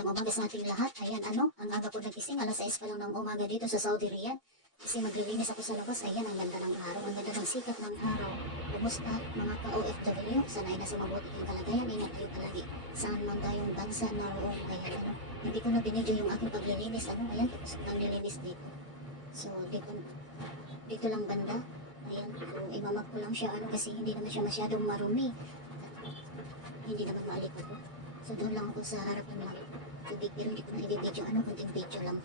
magandang umaga sa ating lahat. Ayan, ang aga ko nagising, alas 6 pa lang ng umaga dito sa Saudi Riyadh. Kasi maglilinis ako sa labas. Ayan, ang ganda ng araw, ang ganda ng sikat ng araw. Kumusta mga ka-OFW? Sanay na sa mabuti yung kalagayan. Ingat kayo palagi. Saan man tayong bansa naroon. Ayan, hindi ko na binidyo yung aking paglilinis. Ayan, tapos ko lang nilinis dito. So, dito lang banda. Ayan, so imamag ko lang siya, kasi hindi naman siya masyadong marumi. Hindi naman maalikot ko. So doon lang ako sa harap ng tubig, pero hindi ko na i-video, kunting video lang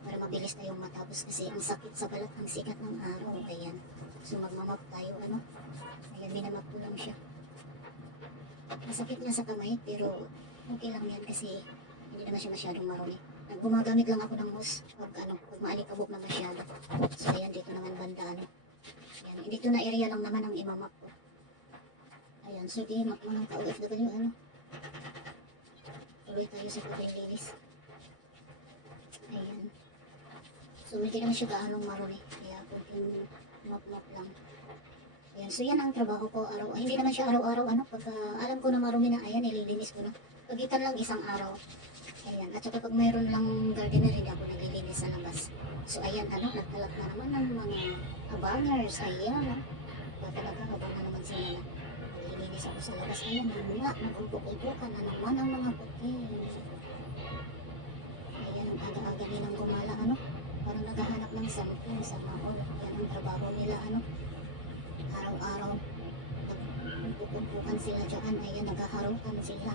para mabilis na yung matapos kasi ang sakit sa balat, ang sikat ng araw. Ayan, so magmamap tayo, ayan, minamap ko lang siya. Masakit niya sa kamay, pero okay lang yan kasi hindi naman siya masyadong marumi. Gumagamit lang ako ng hose pag maalikabok na masyado. So ayan, dito naman banda, ayan, dito na area lang naman ang imamap ko. Ayan, so di mga ka-OFW, tuloy tayo sa paglilinis. Ayan. So, hindi naman siya gaanong marumi. Kaya, kunting map-map lang. Ayan. So, yan ang trabaho ko araw. Hindi naman siya araw-araw, pagka alam ko na marumi na, ayan, nililinis ko na. Pagitan lang isang araw. Ayan. At saka pag mayroon lang gardener, hindi ako naglilinis sa labas. So, ayan, nagkalat na naman ng mga abangers. Ayan, talaga, abang na naman sila na. Naglilinis ako sa labas. Ayan, nag-umpok-umpokan na naman ang mga puti. Ayan, ang aga-aga nilang gumala, parang naghahanap ng something sa maol. Yan ang trabaho nila, araw-araw. Nag-umpok-umpokan sila dyan. Ayan, naghaharutan sila.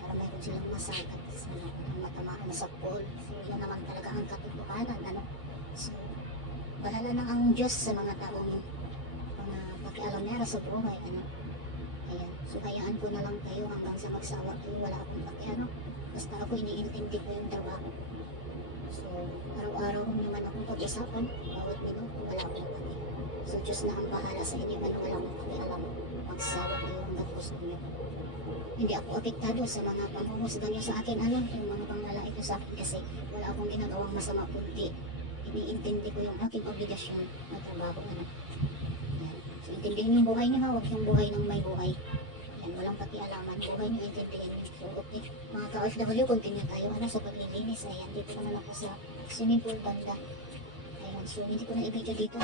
Para mayroon silang masagat sa matamaan sa pool. So, yan naman talaga ang katotohanan, So, bahala na ang Diyos sa mga taong mga pakialamera sa buhay, Ayan, so hayaan ko na lang kayo hanggang sa magsawa kayo, wala akong pakiano. Basta ako iniintindi ko yung trabaho. So, araw-araw naman akong pag-usapan, bawat minuto, wala akong pati. So, Diyos na ang bahala sa inyo, wala akong pakialam. Magsawa kayo hanggang gusto niyo. Hindi ako apektado sa mga panghumusga niyo sa akin, yung mga pangalait niyo sa akin kasi wala akong ginagawang masama kundi iniintindi ko yung aking obligasyon na trabaho, So, intindihin yung buhay niyo, huwag yung buhay ng may buhay. Yan, walang pakialaman. Buhay niyo, intindihin niyo. So, okay. Mga ka-OFW, continue tayo sa paglilinis. Ayan, dito naman ako sa swimming pool banda. Ayan, so hindi ko na i-video dito.